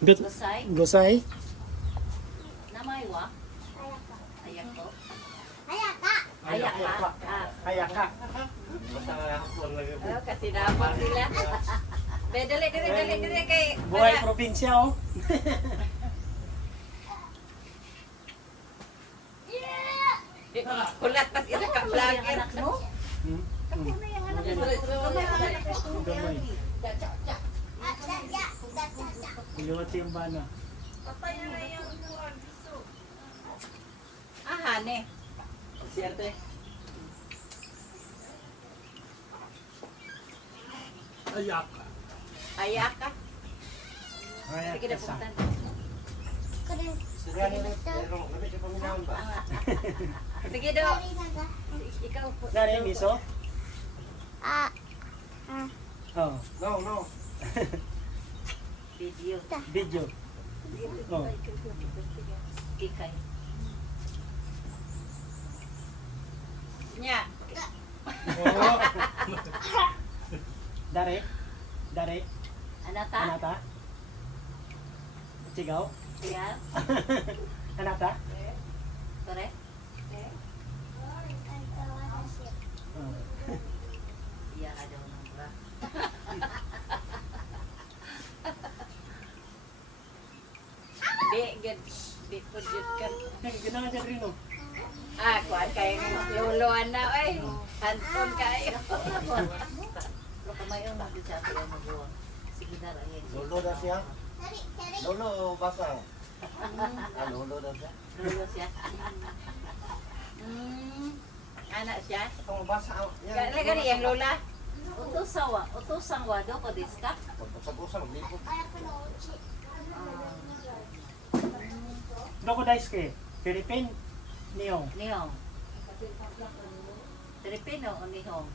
Gusay. Gusay. Namay wa. Ayak ko. Ayaka. Ayak ka. Ayaka. Oh, kasi dapat sila. Be, dali kay... Buhay probinsya oh. Kulat pas isa ka vlogger. No? Hmm? Gamay. Iliwat yung bana. Ah, hane. Siyerte. Ayak. Ayak ka. Ayak Sige na ka sa. pumuntan. Sige ni pero gabi ka paminawan ba? Sige do. Ikaw po. Nari miso? Oh, No. Video. video. Oh. Ikay. Nya. Dare. Dare. Anata. Anata. Cigaw. Siya. Anata. Correct. Oh. Iya ka daw ng bra. Di po jud kan. Ginawa dyan rin oh. Ah, kuan kay luluan na oy. Hands-on kayo. Pero kamayo na gid sa ato magbuwang. Sige na ra yan. Lolo na siya. Lolo basang. Lolo na siya. Lulo siya. Anak siya. Itong basa. Kaya gani yang lola. Utosang wa do ko diska. Pagpag-usap maglipot. Doko daisuke. Philippine. Nihong. Nihong. Filipino o Nihong?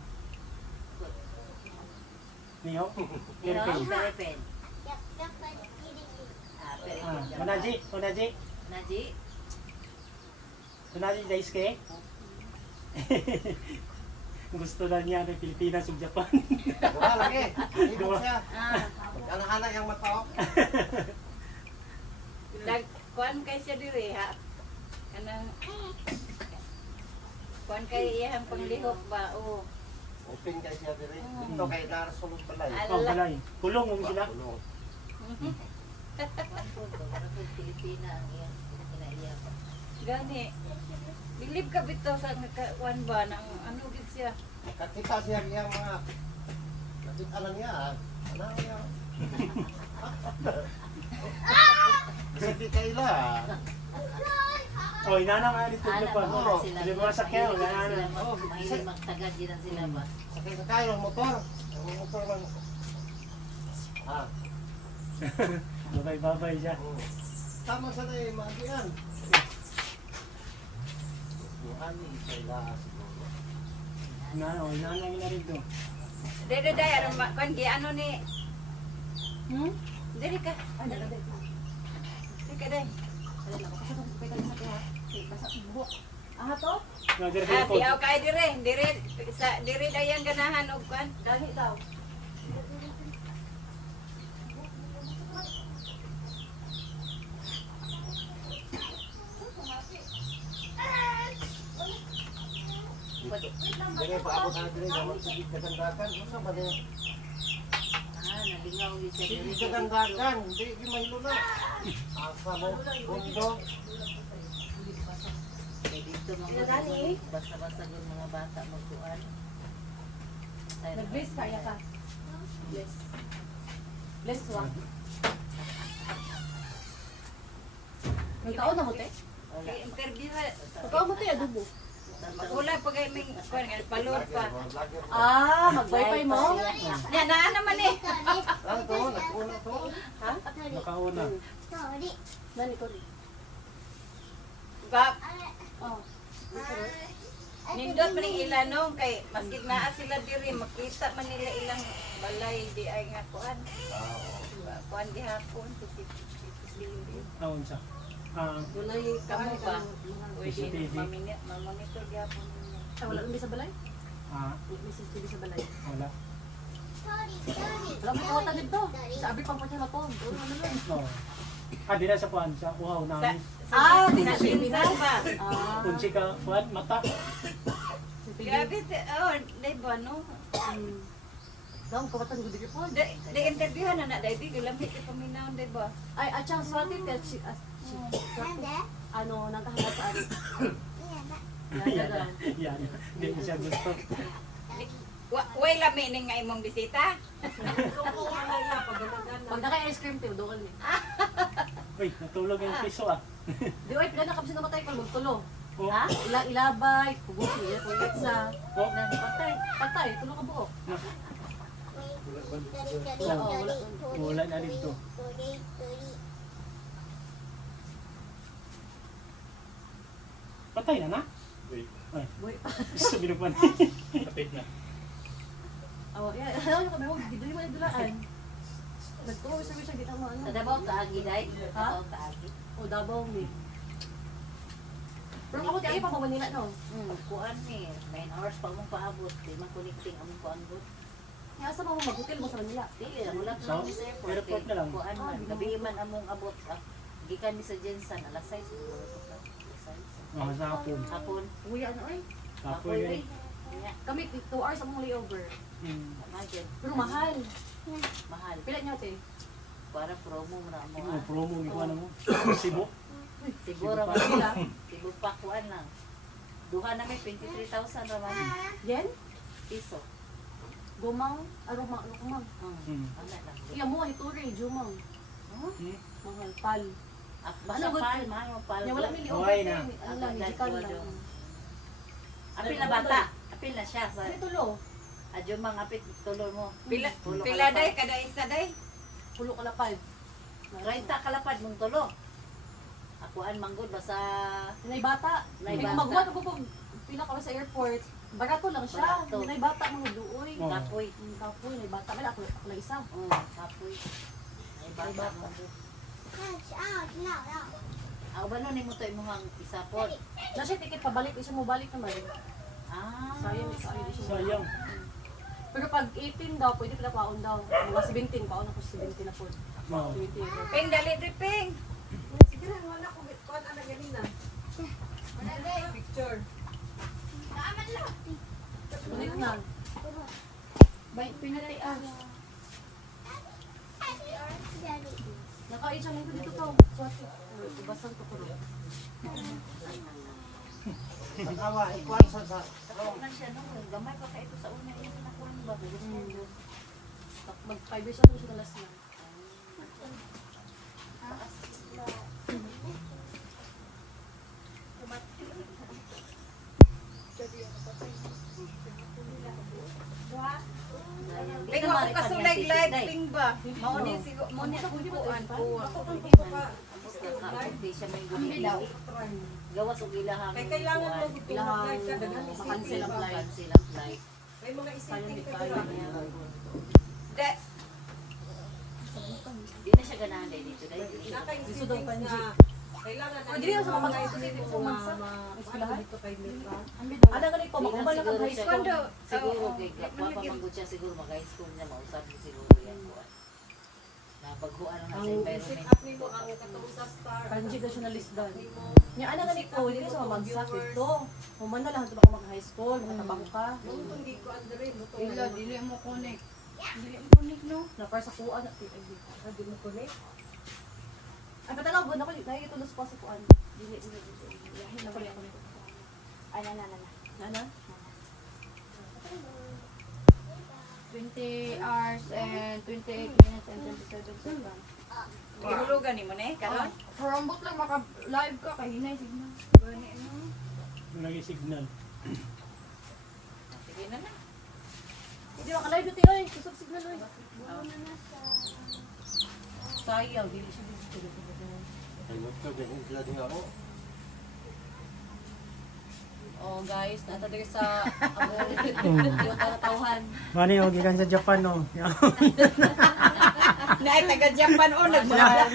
Nihong. Nihong, Philippine. Philippine. Ah, Ah, Philippine. Unaji. Unaji. Naji? Unaji daisuke. Gusto na niya ng Pilipinas ug Japan. Wala lagi. Ibig siya. Ah, Anak-anak yang matao. kuan kay siya diri ha. Kanang kuan kay iyang panglihok ba? Oo. Open kay siya diri. Dito kay Dar sulod balay. Ala. Oh, balay. Kulong mo sila. Kulong. Pilipina ang iyang kinaiya. Gani. Bilib ka bitaw sa kuan ba nang ano gid siya? Kakita siya yang mga nakita na niya. Ano niya? Hindi kaila. Oh, inana nga dito Alam Japan. mo Oo. sila. Hindi mo sakyaw, Mahilig ganaan. sila mahilig magtagad din sila ba? Sakay ng motor. Ang motor lang. Ah. Babay-babay siya. Tama sa na yung maagian. Buhani sa ilaas. Inana nga rito. Dede day ano kuan gi ano ni? Dere ka. Dere ka day. Ah, to? No, dire Ah, po. siyaw kay dire. Dire dayan ganahan og kuan. Dali daw. Dili pa abot na dili dapat sige kagandakan. Unsa ba din? Ah, nalingaw ni siya Sige dire. kagandakan, hindi gi mahilo na. Asa mo mundo. Kay dito mga basta-basta yung mga bata magkuan. Nag-bless kaya ka. Bless. Bless wa. May kaon na mo te? Kay interview ha. Pagkaon mo te adobo. Wala pa kay may kuan nga palod pa. Ah, mag-wifi mo? Nya naa naman eh. Ano to? Naguna to? Nakauna. Nani ko rin. Gap. Oh. Nindot man ning ilanong kay maski naa sila diri makita man nila ilang balay di ay nga kuan. Kuan gihapon Naon siya. Ah, Walay kamo ba? Pwede CCTV. mamonitor gihapon ninyo. Ah, wala nang sa balay? ah, May CCTV sa balay. wala. Wala may kawatan dito. Sabi pang po siya na po. Ano na nun? Oh. Di na sa kuan sa uhaw namin. Ah, sa Pilipinas? pinsan ba? Ah. Kunsi ka kuan mata. Grabe, oh, di ba, no? Dam ko batang gudi po. Di interviewhan na na, di lamit ka paminaw, di ba? Ay, at siyang swati ano, nagkahanap sa ano. Yan. Hindi mo siya gusto. Way lami ning nga imong bisita. Pag naka-ice cream tayo, doon ni. Uy, natulog yung piso ah. Di oy, pila na kapsi namatay pag magtulo. Oh. Ha? Ilabay, pugusi, pulit sa. Oh. Patay, tulo ka buo. Wala na dito. Patay na na? Ay, Boy. sabi na pa na. Kapit na. Awa, ya, ano kami mo, giduli mo na dulaan. Nagtuwa sabi siya kita mo ano. Nadabaw kaagi day. Ha? Nadabaw kaagi. O Davao ni. Pero ako di pa Manila no. Kuan ni, 9 hours pa mong paabot, di man connecting among paabot. Kaya sa mga mag-hotel mo sa Manila. Dili lang wala So, pa sa airport. airport na lang. Kuan man, gabi man among abot. Gikan ni sa Jensen alas 6 siguro. Oh, sa hapon. Hapon. Uy, ano ay? Hapon yun. Nya, Kami 2 hours ang layover. imagine, Pero mahal. mahal. Pila niyo te? Para promo mo na mo. Ikaw, promo, ikaw na mo. Sibo. Siguro Sibo pa. man Pila? Sibo pa kuan lang. Duha na may 23,000 raman Yen? piso. Gumang? Ano kumang? Ano lang. Iya mo ay turi, jumang. Mahal pal. Basta Ano, pal, mahal mo pal. Nya wala mi layover. Huwag na. Ano lang, magical lang. Apil na bata. Apil na siya. Sa Ano tulo? adyo mang apit tulo mo. Pila Tulo pila kalapad. day kada isa day. Pulo ka na 5. 30 kalapad mong tulo. Akuan manggod basta Nay bata. Nay Nay bata. magwa ko pag pila ka sa airport. Barato lang siya. Barato. Nay bata mga duoy. Oh. kapoy. Kapoy, nay bata. Wala ako na isa. Kapoy. Ay bata mo. Ako ba nun mo to imuhang isapon? Na siya ticket pabalik, isa mo balik naman. Sayang. Sayang. Pero pag 18 daw, pwede pala paon daw. Mga 17, paon ako sa 17 na po. Oh. 17. Ping dali dripping. Sige lang, wala ko kuan ana ganina. Picture. Ulit na. Pinatay ah. Nakain siya lang dito to. Swati. Ibasang to ko. Pag-awa, ikuan sa Ako na siya nung gamay pa kayo sa una yung nakuha ba? Mag 5 years ako siya last na. Ping ako kasulay live ping ba. Mao ni sigo mo ni kuan ko. Hindi siya may gumili. Gawas og ilahang. Kay kailangan mo kuan. gito mag-guide ka dagan Makancel ang flight. Cancel ang flight. May mga Sayang isipin di ka kayo. dira. De, Di na siya ganahan dito. Gusto daw pa niya. Kailangan O, dili na sa mga ito dito sa mansa. Eskwelahan dito kay Mitra. Ano ganit ko, makumbal lang ang high school. Kondo. Siguro kay Gapwa pa manggod siya siguro mag-high school niya mausap niya siguro yan kuan. Napaghuan lang sa Sit environment. up nimo ang katong sa star. Kanji nationalist dal. Nimo. Nya ana ganit ko, hindi sa mansa dito. Human na lang ito baka mag-high school, makatabang ka. Nung gi ko andre mo to. Ila dili mo connect. Dili mo connect no. Na para sa kuan at Hindi mo connect. Ang katanaw ko na ko dahil ito sa sa kuan. Dili. Lahi na ko ako nito. Ay na. Nana? 20 hours and 28 minutes and 27 seconds. Ihulugan ni mo ne karon? Karambot lang maka-live ka, kahinay signal. Gani no. Lagi signal. Sige na na. Hindi maka-live dito oy, kusog signal oy. Sayaw, dili siya dito. Ayot ka, ganyan sila din ako. Oh guys, nata diri sa yung tawhan. Mani, o, gikan sa Japan, no? Na taga Japan o nagmahal.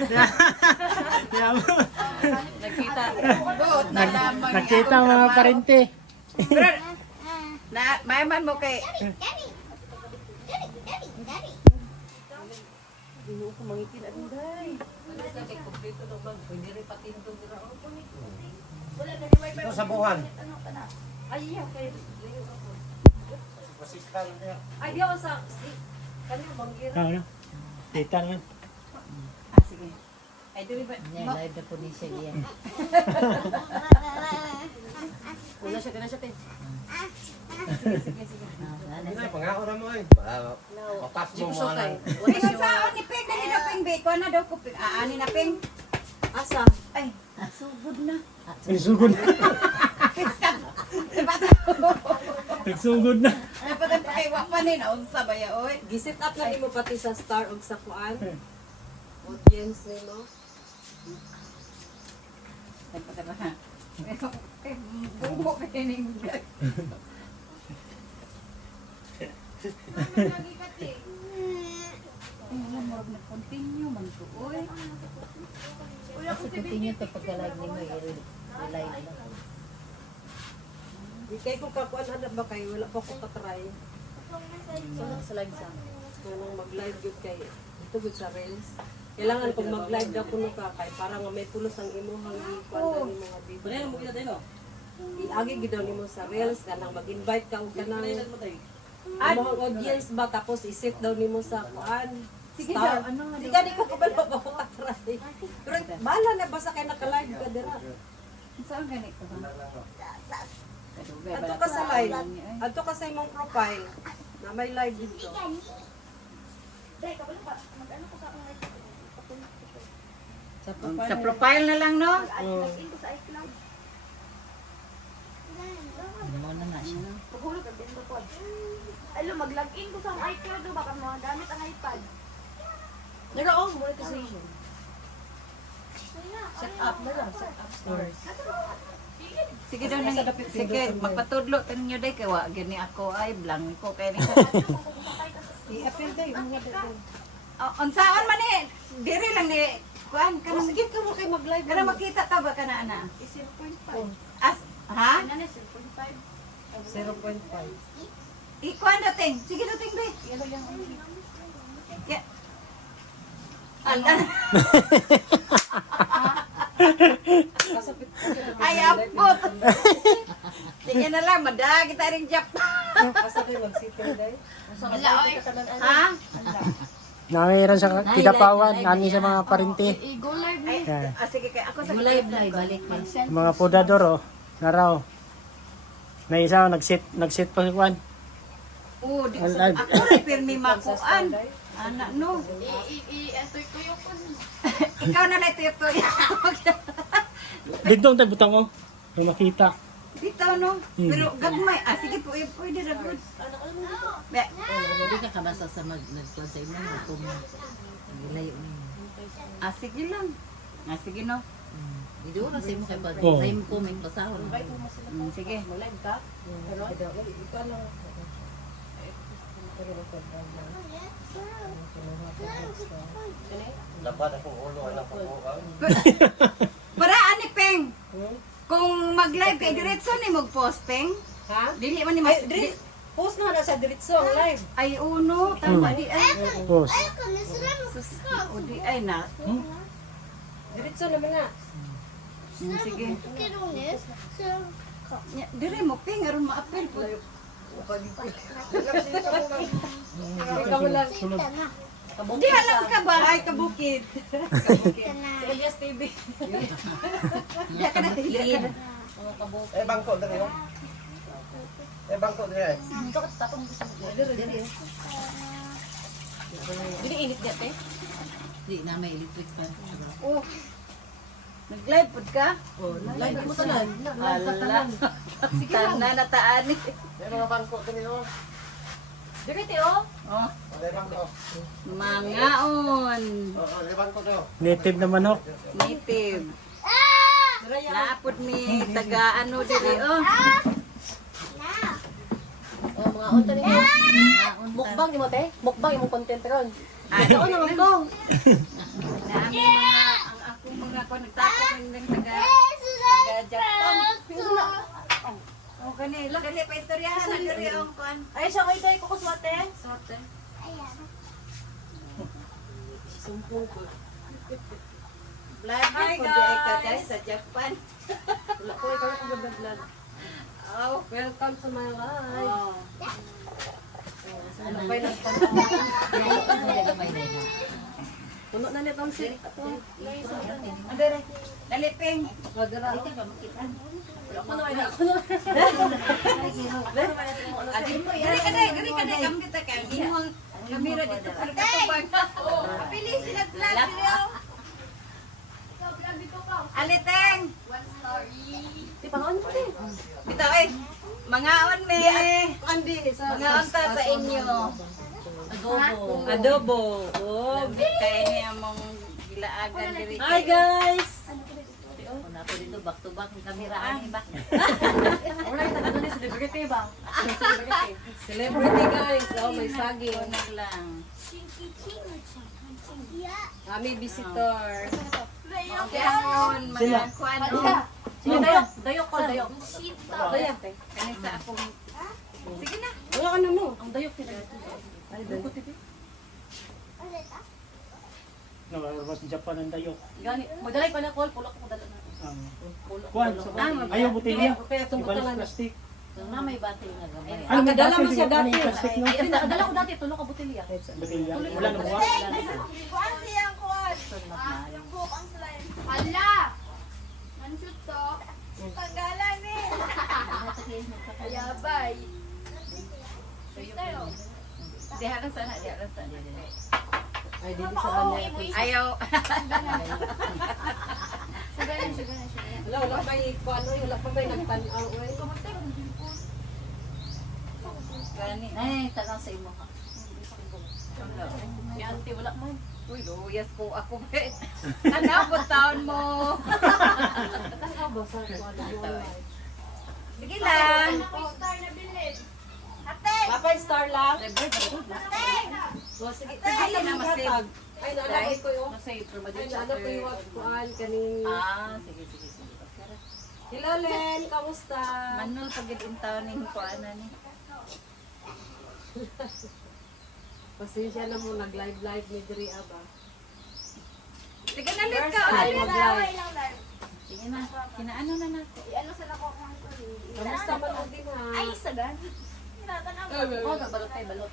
Nagkita. Buot na lamang. Nakita mga parente. Pero, na mayaman mo kay Dino ko mangitin at day. dito naman. Pwede rin patindog nila. Ano po ni? Ito sa buwan. Ay, yeah, okay. Masistal niya. Ay, di ako sa... Kanya, mangira. Ano? Data naman. Ah, sige. Ay, dili ba? Live na po ni siya yan. Wala siya, kanya siya, te. Hindi na, pangako na mo eh. Papas mo mo na. Tingnan sa ni Ping, dali daw Ping, be. Kuha na daw ko Ping. Ani na Ping. Asa? Ay, sugod na. Nagsugod na. Nagsugod na. Ano pa tayo pakiwa pa ni na unsa ba ya oy? Gisit up na mo pati sa star o sa kuan. Audience nimo. Ay pa ba ha. Bubo ka ning. Ay, mo na continue man ko oy. Kasi continue to pagka-live ni mo, i-live lang. Di kay ko kakuan ana ba kay wala pa ko ka-try. Sa live sa. Kanang mag-live gyud kay ito gyud sa Reels. Kailangan kung mag-live daw kuno ka kay para nga may pulos ang imong kuan ni mga video. Pwede mo kita tayo, no? Iagi gid daw nimo sa Reels kanang mag-invite ka og kanang imong audience ba tapos isit daw nimo sa kuan. Sige Star. daw, ano nga Di daw? gani ko kabalo pa ko ka-try. Pero bahala na basta kay naka-live ka dira. Saan ganito? Adto ka sa live. Adto ka sa imong profile. Na may live dito. Sa profile na lang no? Ano na siya. Alo, mag-login ko sa iCloud o baka magamit ang iPad. Nag-on monetization. Set up na lang, set up stores. Sige daw nang sige magpatudlo tanyo day kay wa gani ako ay blanco kay ni. I-appeal tayo, mga dito. Unsaon man ni diri lang ni kuan Kung kana sige ka mo kayo mag-live. kana makita ta ba kana ana? 0.5. As ha? Ano na 0.5? 0.5. Ikuan dating. Sige dating be. Ya. Ala. Kasapit Ay apot. Sige na lang madag kita ring jap. kasapit mag-sitting day. Wala oy. Ha? Nangiran sa Kidapawan, nani sa mga parente. I-go live Ay, Yeah. sige kay ako sa Live na, ibalik na. Mga podador, oh. Naraw. Na isa, nag-sit pa si Juan. Oh, di Live. ako rin pirmi makuan. Anak no. I-enter ko yung Ikaw na lang ito. Dito ang butang ko. Yung makita. Dito no. Pero gagmay. Ah sige po, pwede ra good. Be. Hindi ka kabasa sa nag-plan sa imo, kung layo niyo. Ah sige lang. Ah sige no. Hindi ko kasi mo kay pag Oo. time ko may pasahon. Sige. Mag-live ka? Labat akong ulo, anak ko. Para ani peng. Kung mag-live kay diretso ni mag-posting. Ha? Dili man ni Ay, mas post na sa diretso ang live. ay uno tama di ay. Boss. Sus, o di ay na. Diretso naman na. Sige. Dire mo peng aron ma-appeal po. Ikaw lang. Di alam ka ba ay kabukid. Sa Elias TV. Di ka na tilin. Eh, bangko dali oh. Eh, bangko dali. Ito ka tatong gusto mo. Dili init niya, te. Di na may electric fan. Oh. Nag-live pod ka? Live mo tanan. Live ka Ala. tanan. Tanan na taani. Eh, mga bangko dali oh. Dili, te, oh. Oh, Eh, bangko. mangaon. Oo, eh, bangko daw. Native na manok. Native. Lapod mi taga ano diri oh. Oh, mga unta ninyo. Mukbang mo, te. Mukbang imong content ron. Ano naman ko? na ang akong mga ko nagtapos ng taga Japan. Oh kani, kani pa istoryahan na diri ang kuan. Ay, siya kayo tayo kukuswate. Sote. Sumpong ko. Vlog Hi, ko di ay ka guys. guys sa Japan. Wala ko ikaw ako vlog. Oh. Welcome to my life. Oh. Ano ba yung puno na nitong sit. Andere. Daliping. Madara. Ako na wala. Ako na. Adi mo gari ka dai kam kita kan imong kamera dito para katubag. Pili sila vlog video. Aliteng. Di pangaon mo din. Bitaw mga on me. Andi sa Mga unta sa inyo. adobo. Oh. Kaya ni among gilaagan diri. Hi guys. Una ko dito back to back ang kamera ani ba. Wala yung taga doon sa celebrity ba? Celebrity guys. Oh, may saging. Una lang. Kami visitor. Kaya mga kuan. Sino dayok? Dayok ko, dayok. Dayok. Kani sa akong sige na. Wala ano mo? Ang dayok nila. Ay, dayok. Nakalabas ng Japan ang dayok. Gani, magdalay pa na call, pulo ko dala na. Kuan, ayaw butilya. Kaya Ibalis tungkol plastic. Na may battery nga gamay. Ano may Kadala dati, mo siya sige, ano yung dati. plastic, no? Ay, nakadala ko dati, tulo ka butilya. Butilya. Wala na buwa. Hala! Manshoot to. Tanggalan eh. Ayabay. Tayo. Diha lang sana, diha lang sana. Ay, dito sa kanya. Ayaw. Sugalan, sugalan, sugalan. Wala pa may kuano, wala pa may nagtanaw. Gani. Ay, tanong sa imo ha. Si auntie, wala man. Uy, luyas po ako. Ano po taon mo? Sige lang. Star na bilid. Mapay star lang. O, sige. Sige na masig. Ay, naalala ko yung. Nasave for Ay, magic naalala ko yung kuan kaning. Sige, sige, sige. Hello, Len. Kamusta? Manol pagid in taon ning kuana ni. Pasensya na mo, nag-live ni Diri Aba. Sige na let First ka. time Alit. mag-live. Sige na. Kinaano na natin. Ano sa nako kung Kamusta man mo din ha? Ay, sagan. Oh, nagbalot tayo, balot.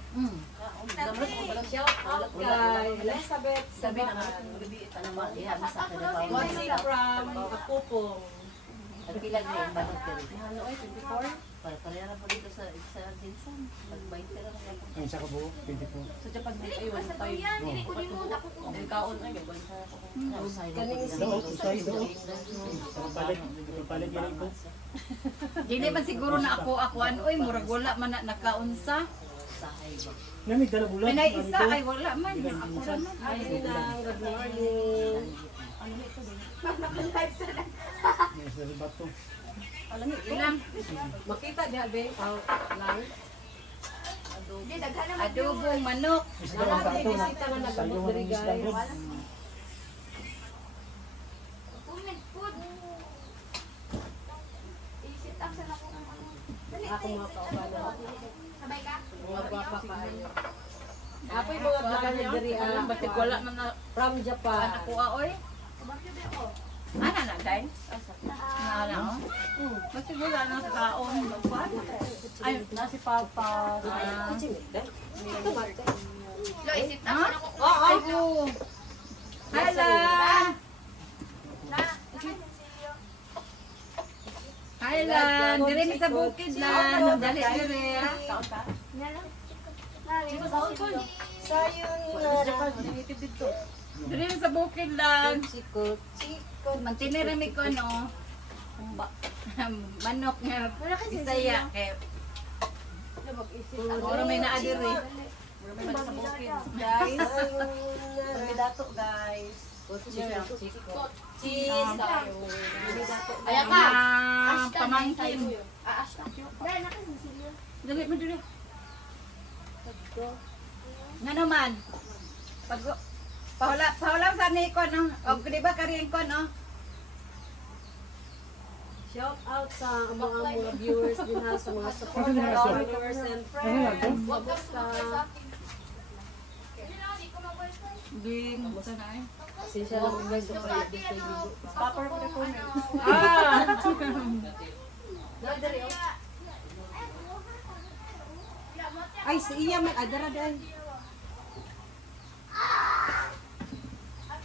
Nabalot ko, balot. Shout out kay Elizabeth Sabi na nga, Sabakan. gabi, tanong diha, sa akin na ba? Watching from Kapupong. Ang pila na yung balot diri. Ano ay, 24? Pareha na po dito sa Dinsan. Pag-bite ka lang ako. Ang isa ka buo, 24. Sa Japan, ay, 1.5. Hindi ko din mo ako. Ang kaon ay, may bansa. Kaning Doot, usay, doot. Papalit, papalit yan ito. Dili man siguro na ako an oy murag wala man na nakaunsa. Namig dala bulan. May isa ay wala man. Ako ra man. Ay, Ninang, good morning. Yes, dala bato. Ilang Makita diha be out lang. Hindi, daghan naman. adobong manok. Isa daw ang bato na. Bisita man Sayo nagabot man diri ang isda guys. doon. Food. Isit ang sa nako kung ano. Ako mga kaubalo. Sabay ka? Mga gwapa kaayo. Ako yung mga vlogger ni Diri Alam batik wala man na from Japan. ako oy. Ana na dai. Ana oh. Basta wala na sa kaon. Ay, nasi papa. Lo, isit ang sa nako kung Ay ko. Hala. Highland, dire mi sa bukid lang. Dali dire. Dire mi sa bukid lang. Mantinira mi ko no. Manok nga Bisaya kay Mura may naadiri. May sa bukid. Guys, May dato, guys. cheese. Ayan ka. Pamangkin. Aas na. Dahil nakasisilyo. Dali mo dali. Nga naman. Pag pahula sa ni ko no. O di ba kariyan ko no? Shout out sa mga viewers din ha, sa mga supporters, followers, and friends. Kamusta? Bing, sana eh. Pasensya lang guys, so kayo dito yung Stopper ko na po na. Ah! Dali, dali, oh. Ay, si iya man, adara dahil.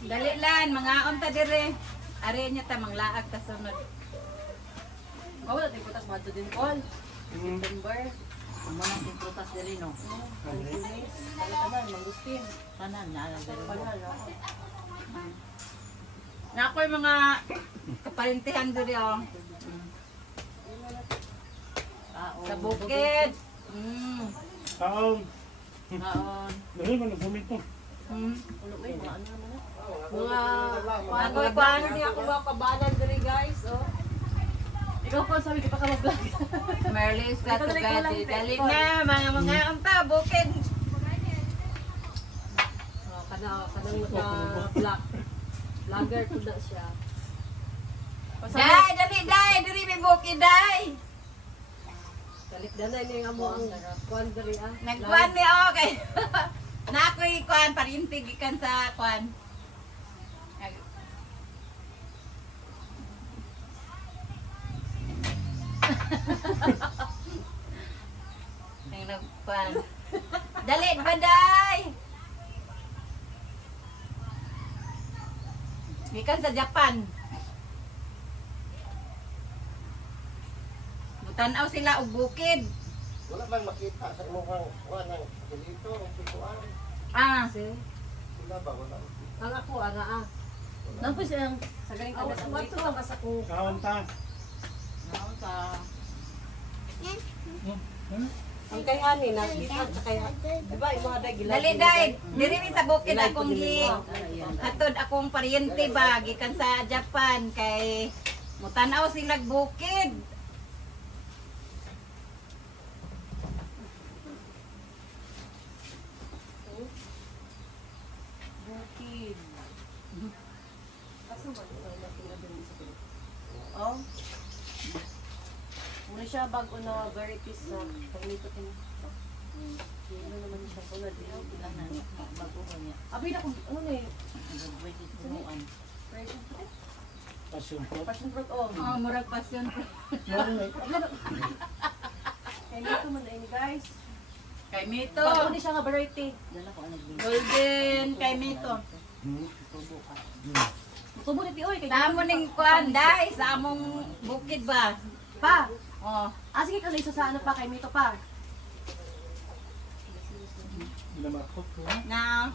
Dali lan, mga unta dire. Are niya ta manglaag ta sunod. Wala tayo putas madto din, Paul. September. Amo nang prutas diri no. Tanan, mangustin. Tanan na lang diri. Panal, oh. Na ako'y mga kaparintihan diri oh. Sa bukid. Taon. Naon. Dali mo nagumit to. Ulo may mga ano naman na. Mga paano niya ako mga kabanan diri guys, oh. Ikaw po, sabi, di pa ka mag-vlog. Merly sa tugadi. Dali na mga unta bukid. Kanang naka-black. Vlogger to na siya. Dai, dali diri may bukid dai. Galit na na niya mo ang kuan diri ah. Nagkuan ni okay. Na ako'y kuan parintig ikan sa kuan. Ang nagkuan. Dali baday. Gikan sa Japan. Butanaw sila og bukid. Wala bang makita sa imong kuan ng dito, pituan. Ah, Sila ba wala? Ang ako ana ah. Nang po siyang sa galing ka Awas sa mo to lang kas ako. Taon ta. Naon ta. Ang kay ani nakita sa kaya. Di ba yung mga dagila? dali day. Diri mi sa bukid akong gi hatod akong paryente ba gikan sa Japan kay mutanaw sila bukid. bukid. Oh. Muna siya bago na varieties sa pagnito tin. Ano naman siya sunod niya. Tanan bago ko niya. Abi na kung ano na eh. Pwede tumuan. Version fruit. Passion fruit. Passion fruit oh. Oh, murag pasyon. Kaya dito man na ini guys. Kay Mito. Bago ni siya nga variety. Dala ko anag Golden kay Mito. tubo ka. Tubo ni Tioy kay Sa amo ning kuan day sa among bukid ba. pa. Oh, Sige ka isa sa ano pa kay Mito pa. Hindi na makot ko. na.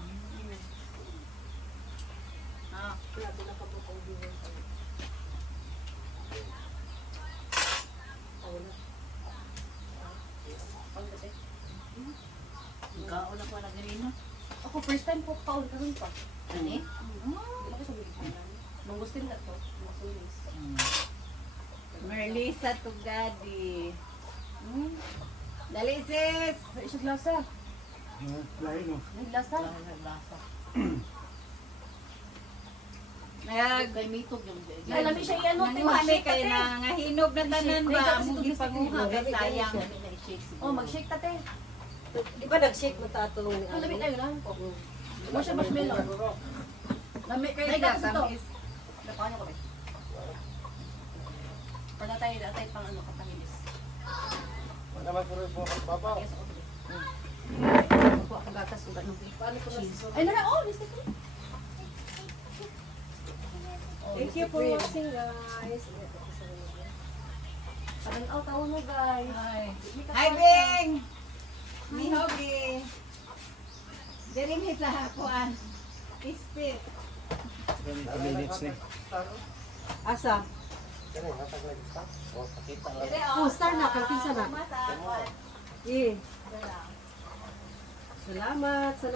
Ah, Kaon ako na ganina. Ako first time po kaon karon pa. Ani? Di ba kasi mangustin na to. Masulis. Merlisa Tugadi. Dali sis. Ay, siya glasa. Lain no. Naglasa. Lasa. Nag Kay mitog yung Ay, lami siya i-ano. Nanuha mi kay nangahinog na tanan ba among gipanguha kay sayang. Oh, mag-shake tate. Di ba nag-shake mo tatong ni Ang lamig ano? tayo lang. Mo siya marshmallow. Lami kay Ay, sa tapos ito. tamis. Nakuha niyo kami. Pala tayo, atay pang ano, kapangilis. Wala man puro mo babaw. Kaya sa kopi. Ako ang gatas ko ganun. Paano ko Ay, nara, oh, lista ko. Thank you for watching guys. Parang out, tawon mo guys. Hi Bing. Ni Hogi. Diri mi sa kuan. Ispit. 20 minutes ni. Asa? Kani hatag na gista. O pakita lang. Diri Oh, star na, kapisa na. Eh. Salamat. Salamat sa